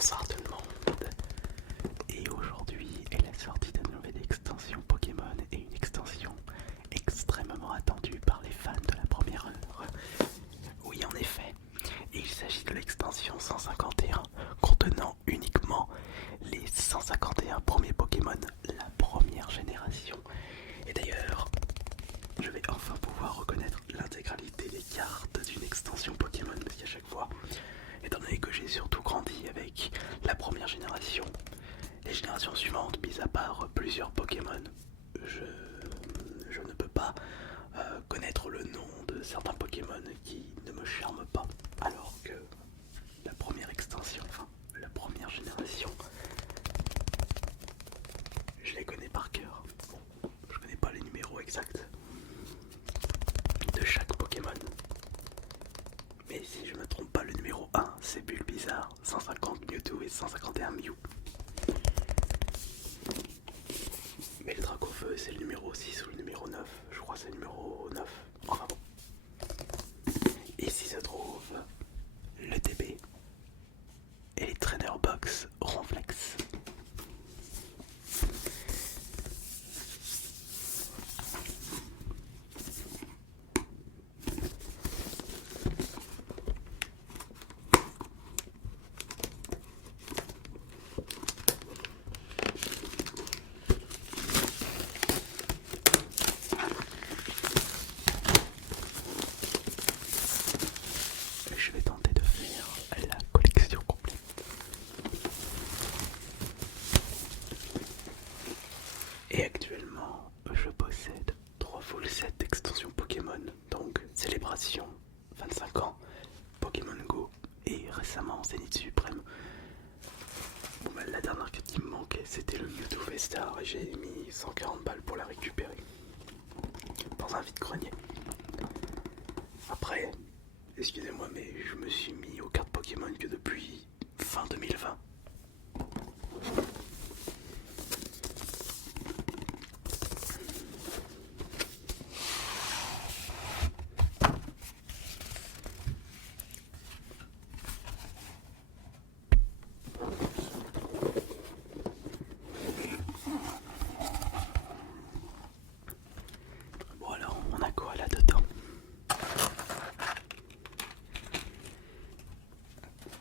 Bonsoir tout le monde. Et aujourd'hui est la sortie d'une nouvelle extension Pokémon et une extension extrêmement attendue par les fans de la première heure. Oui en effet, il s'agit de l'extension 151 contenant uniquement les 151 premiers Pokémon, la première génération. Et d'ailleurs, je vais enfin pouvoir reconnaître l'intégralité des cartes d'une extension Pokémon parce qu'à chaque fois, étant donné que j'ai surtout grandi avec la première génération, les générations suivantes, mis à part plusieurs Pokémon, je ne peux pas connaître le nom de certains Pokémon qui ne me charment pas, alors que la première extension, enfin la première génération, je les connais par cœur. Bon, je connais pas les numéros exacts de chaque Pokémon. Mais si je me trompe pas, le numéro 1 c'est Bulbizarre, 150 Mewtwo et 151 Mew. Mais le Dracofeu c'est le numéro 6 ou le numéro 9, je crois que c'est le numéro 9. Enfin bon. Ici se trouve le TB et les Trainer Box Ronflex. Je vais tenter de faire la collection complète. Et actuellement, je possède 3 full sets d'extensions Pokémon, donc Célébration, 25 ans, Pokémon Go et récemment Zénith Suprême. Bon bah, la dernière carte qui me manquait c'était le Mewtwo Vestar et j'ai mis 140 balles pour la récupérer dans un vide-grenier. Après, excusez-moi mais je me suis mis aux cartes Pokémon que depuis fin 2020. Bon alors, on a quoi là-dedans?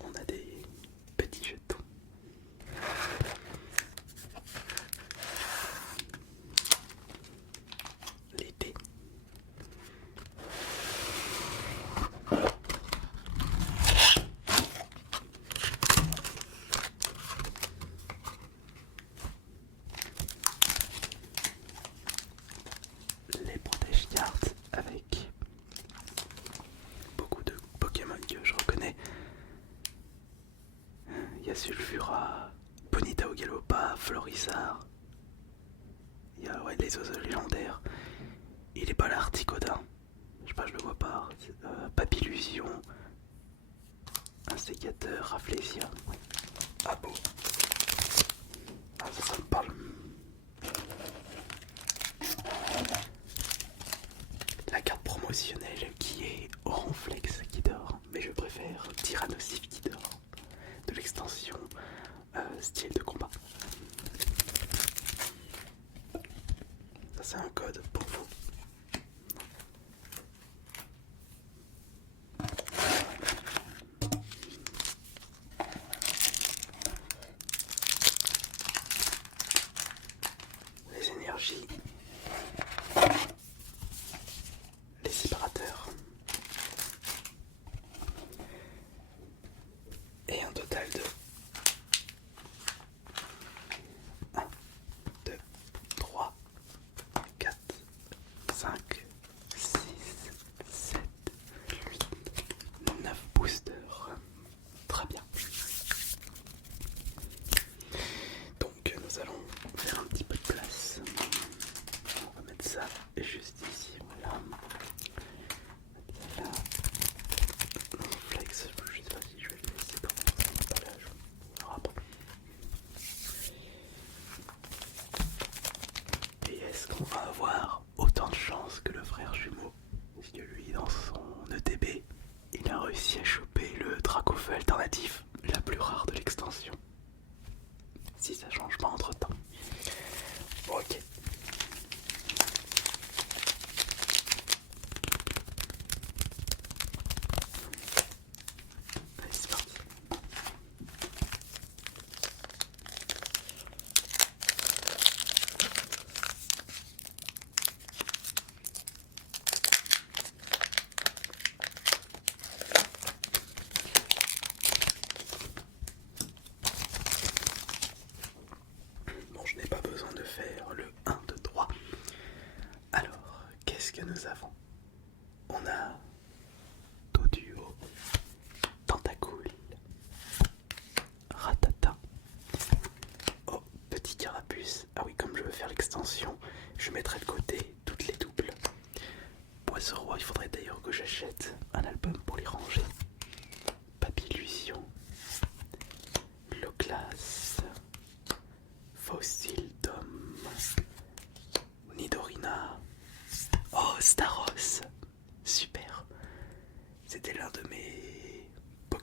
On a des petits jetons. L'épée. Les protège-cartes avec beaucoup de Pokémon que je reconnais. Il y a Sulfura, Ponyta ou Galopa, Florizard. Il y a les oiseaux légendaires. Il est pas là, Articodin. Je sais pas, je le vois pas. Papillusion, Instigateur, Rafflesia. Ah bon. Ah ça me parle. La carte promotionnelle qui est Ronflex qui dort, mais je préfère Tyrannosif qui dort de l'extension style de combat. Ça c'est un code pour vous. Les énergies, les séparateurs et un total de 1, 2, 3, 4,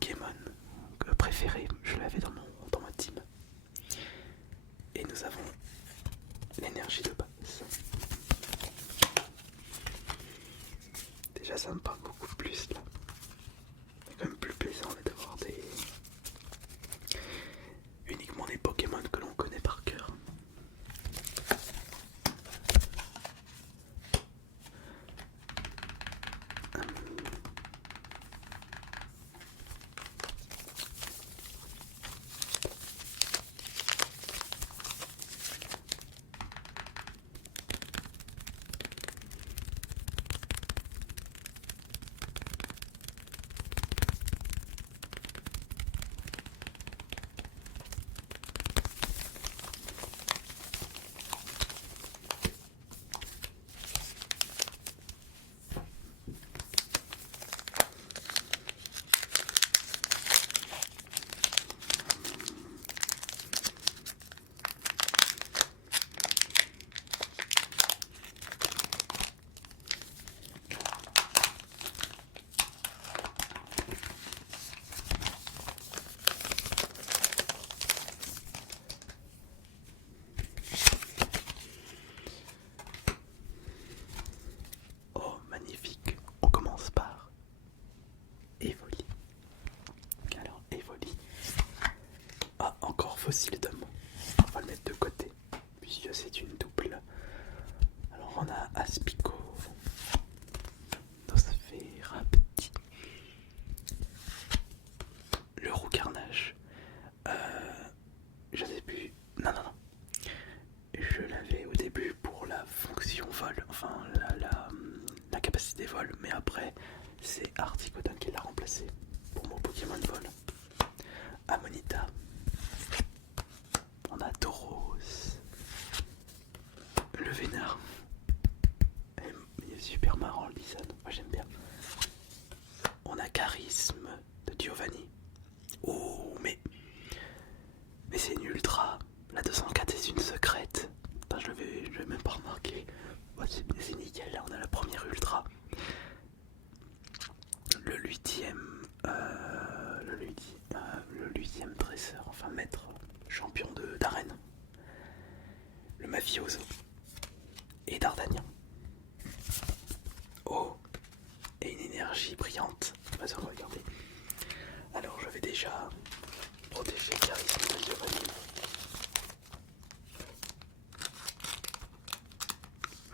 Pokémon préféré, je l'avais dans ma team. Et nous avons l'énergie de base. Déjà ça me parle beaucoup plus là. C'est quand même plus plaisant d'avoir uniquement des Pokémon que l'on connaît par cœur. Oh, magnifique. On commence par Evoli. Alors, Evoli. Ah, encore fossile de mot. On va le mettre de côté, puisque c'est une double. Alors, on a Aspico, Nosferapti, le roux carnage. Je sais plus. Non. Je l'avais au début pour la fonction vol, enfin la capacité vol, mais après c'est Articuno qui l'a remplacé pour mon Pokémon vol. Amonita, on a Tauros, le Vénard, il est super marrant le Bison, moi j'aime bien. On a Charisme de Giovanni. Oh mais c'est une ultra. La 204 est une secrète. Putain, je l'avais même pas remarqué. Oh, c'est nickel, là on a la première ultra. Le huitième dresseur, enfin maître, champion d'arène. Le mafioso. Et Dardanian. Oh, et une énergie brillante. Vas-y, on va regarder. Alors je vais déjà protéger le charisme de Giovanni.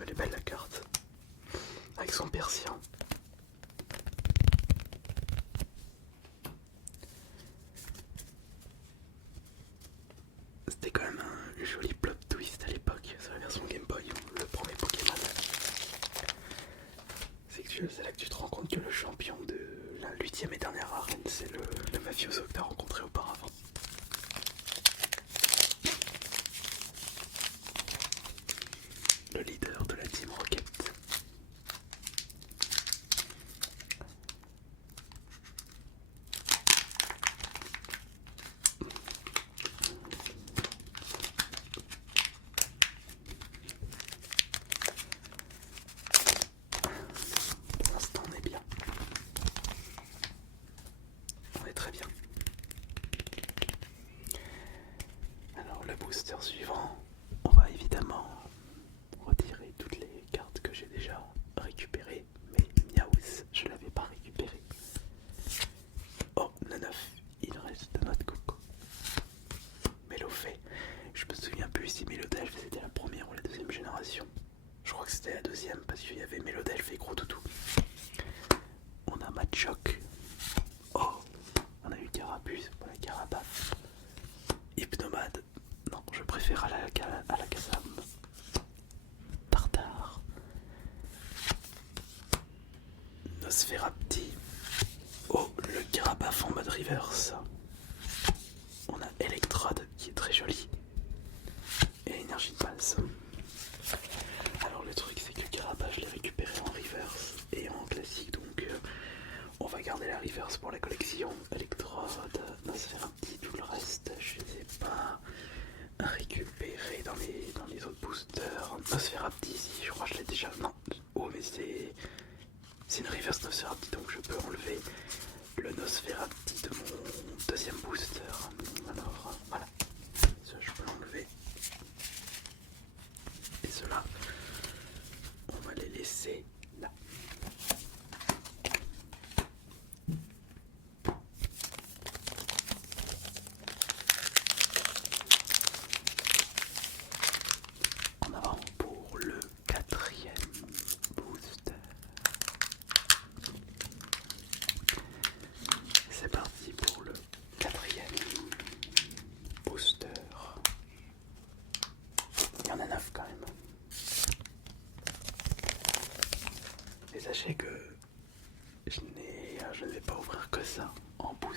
Elle est belle la carte. Avec son persien. C'était quand même un joli plot twist à l'époque sur la version Game Boy, le premier Pokémon. C'est là que tu te rends compte que le champion de la 8ème et dernière arène, c'est le mafioso que tu as rencontré auparavant. Le leader de la Team Rocket. Pour l'instant on est bien. On est très bien. Alors le booster suivant, on va évidemment retirer toutes les cartes que j'ai déjà récupérées, mais Miaous, je l'avais pas récupéré. Oh, le 9, il reste de notre coco. Mélofée, je me souviens plus si Mélodelph c'était la première ou la deuxième génération. Je crois que c'était la deuxième parce qu'il y avait Mélodelph et Gros Toutou. On a Machoc. Oh, on a eu Carapuce, voilà Carapace. Hypnomade. Non, je préfère à la Kazam. Tartare. Nosferapti. Oh, le Carapace en mode reverse. On a Electrode qui est très joli. Et énergie de base. Alors le truc c'est que Carapace je l'ai récupéré en reverse et en classique, donc on va garder la reverse pour la collection. Electrode, Nosferapti, tout le reste je les ai pas récupérés dans les autres boosters. Nosferapti si, je crois que je l'ai déjà. Non, oh mais c'est une reverse Nosferapti, donc je peux enlever le Nosferapti de mon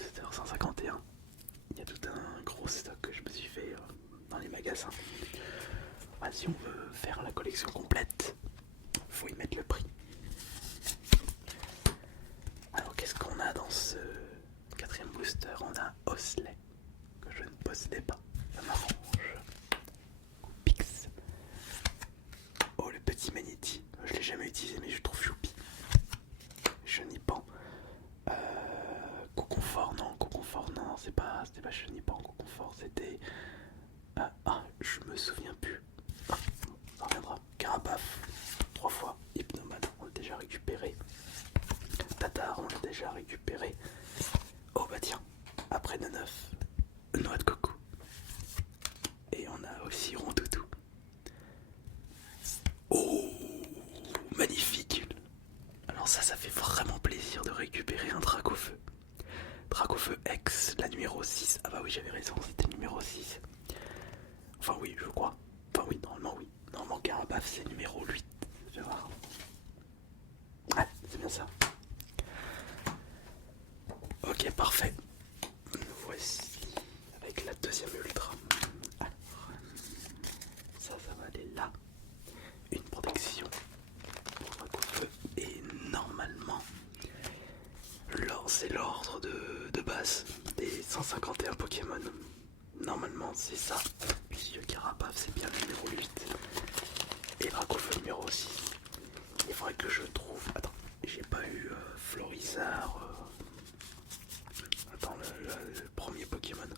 Booster 151. Il y a tout un gros stock que je me suis fait dans les magasins. Si on veut faire la collection complète, faut y mettre le prix. Alors qu'est-ce qu'on a dans ce quatrième booster? On a Osley, que je ne possédais pas. Ça m'arrange. Pix. Oh, le petit Magnéti. Je l'ai jamais utilisé mais je trouve choupi. Chenipan. Coconfort, non, Coconfort, non, c'était pas Chenipan, Coconfort, c'était... je me souviens plus. Bon, ça reviendra. Carapaf, 3 fois. Hypnomade, on l'a déjà récupéré. Tatar, on l'a déjà récupéré. Oh bah tiens, après de 9, noix de coco. Et on a aussi Rondoudou. Oh, magnifique. Alors ça fait vraiment plaisir de récupérer un Dracofeu. Dracofeu X, la numéro 6. Ah bah oui, j'avais raison, c'était le numéro 6. Enfin oui, je crois. Enfin oui, normalement oui. Normalement Carapaf c'est numéro 8. Je vais voir. Ah, c'est bien ça. Ok, parfait. Nous voici avec la deuxième ultra. Alors, ça va aller là. Une protection pour Dracofeu. Et normalement, c'est l'ordre de base des 151 Pokémon. Normalement, c'est ça. Puisque Carapaf, c'est bien le numéro 8. Et Dracofeu numéro 6. Il faudrait que je trouve... Attends, j'ai pas eu Florizard... Attends, le premier Pokémon.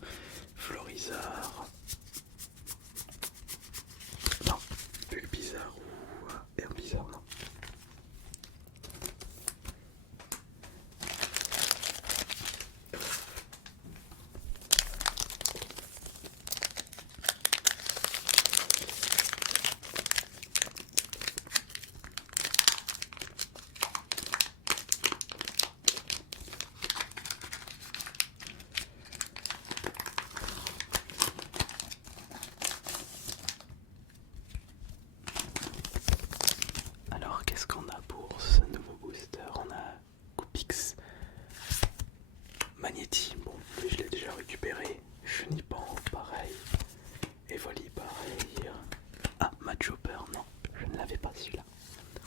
Florizard... Non, Bulbizarre ou Herbizarre, non. Alors qu'est-ce qu'on a pour ce nouveau booster? On a Coupix, Magnéti, bon lui je l'ai déjà récupéré, Chenipan pareil, Evoli pareil, Machoper non, je ne l'avais pas celui-là,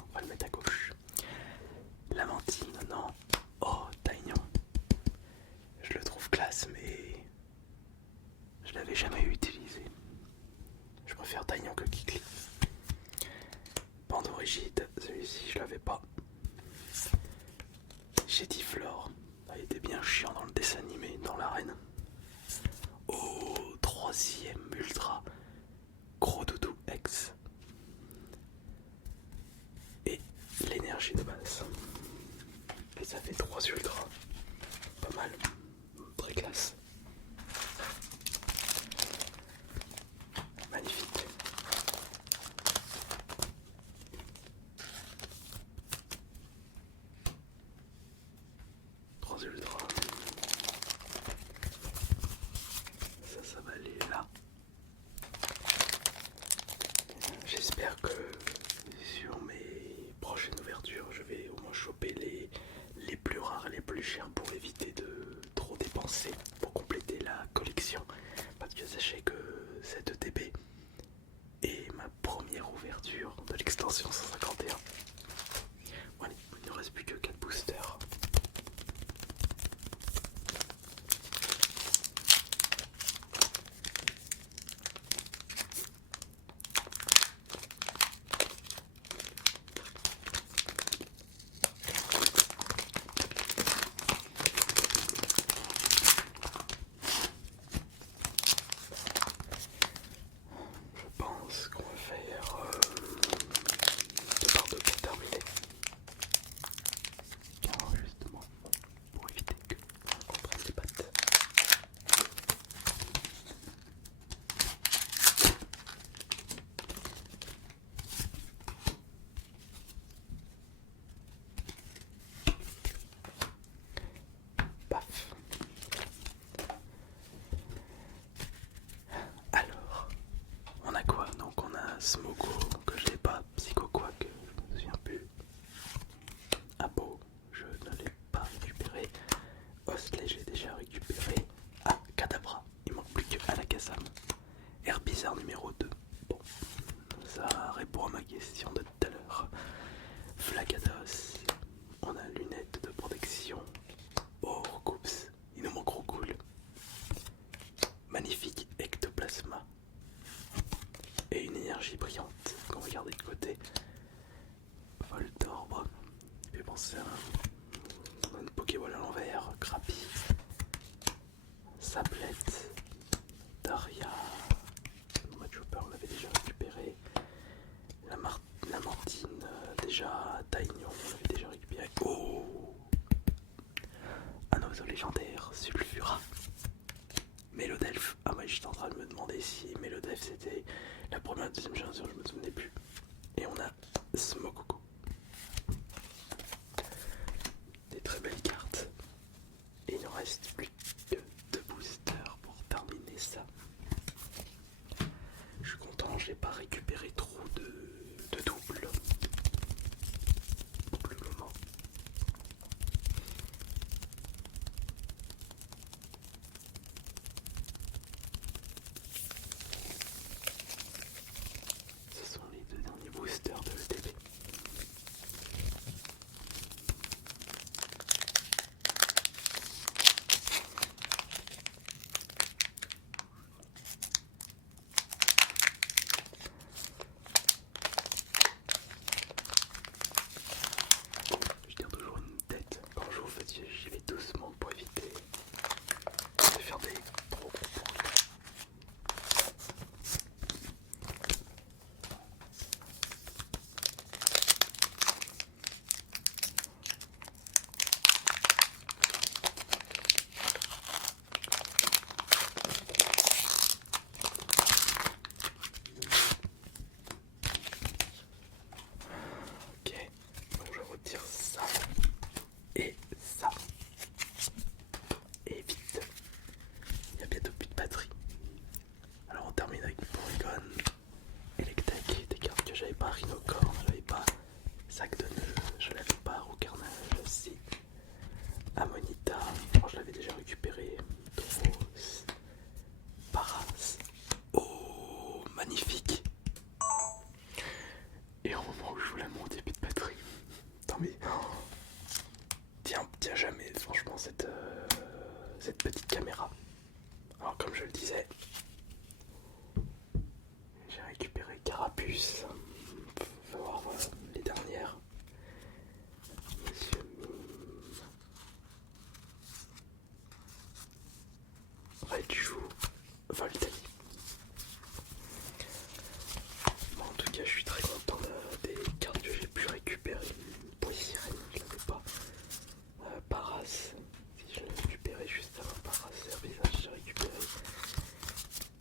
on va le mettre à gauche, Lamantine non, oh Taignon, je le trouve classe mais je l'avais jamais utilisé, je préfère Taignon que Kikli. Pandorigide, celui-ci je l'avais pas. Gétiflore, il était bien chiant dans le dessin animé, dans l'arène. Oh, troisième ultra, Gros Doudou X. Et l'énergie de base. Et ça fait 3 ultras. Pas mal, très classe. bizarre numéro 2. Bon, ça répond à ma question de tout à l'heure. Flagados, on a lunettes de protection. Oh, Coups, il nous manque Roucoule. Magnifique ectoplasma. Et une énergie brillante qu'on va garder de côté. Voltorbe. Fait penser à une Pokéball à l'envers. Crappy. Sablette. Daria. Machoper, on l'avait déjà récupéré. La Mortine, déjà. Taignon, on l'avait déjà récupéré. Oh, un oiseau légendaire. Sulfura. Mélodelph. Ah, moi j'étais en train de me demander si Mélodelph c'était la première ou la deuxième génération, je me souvenais plus. Et on a Smokoko. Des très belles cartes. Et il ne reste plus que 2 boosters pour terminer ça. Je suis content, j'ai pas récupéré trop de doubles pour le moment. Ce sont les 2 derniers boosters de l'ETB. Je tire toujours une tête quand je joue, en fait j'y vais doucement pour éviter de faire des trop gros bruits. Ok, donc je retire ça et ça. Et vite, il n'y a bientôt plus de batterie. Alors on termine avec Porygon, Electek, des cartes que j'avais pas, Rhinocorn, je l'avais pas, Sac de nœuds, je l'avais pas, Roucarnage, si, Amonita, bon, je l'avais déjà récupéré, Tauros, Paras, oh magnifique. Et au moment où je voulais monter, plus de batterie. Attends mais, tiens jamais franchement cette petite caméra. Alors comme je le disais, j'ai récupéré Carapuce. On va voir les dernières. Monsieur Mime. Raichu. Voltaï. Bon, en tout cas, je suis très content des cartes que j'ai pu récupérer. Poisirène, je l'avais pas. Paras. Si je l'ai récupéré juste avant Paras, Herbivage, j'ai récupéré.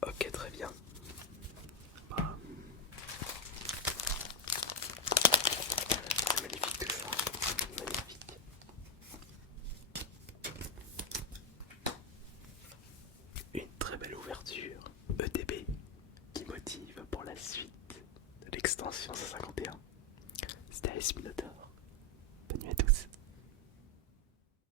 Ok, très bien. Bah, c'est magnifique tout ça. Magnifique. Une très belle ouverture ETB qui motive pour la suite de l'extension 151. C'était Minotaur.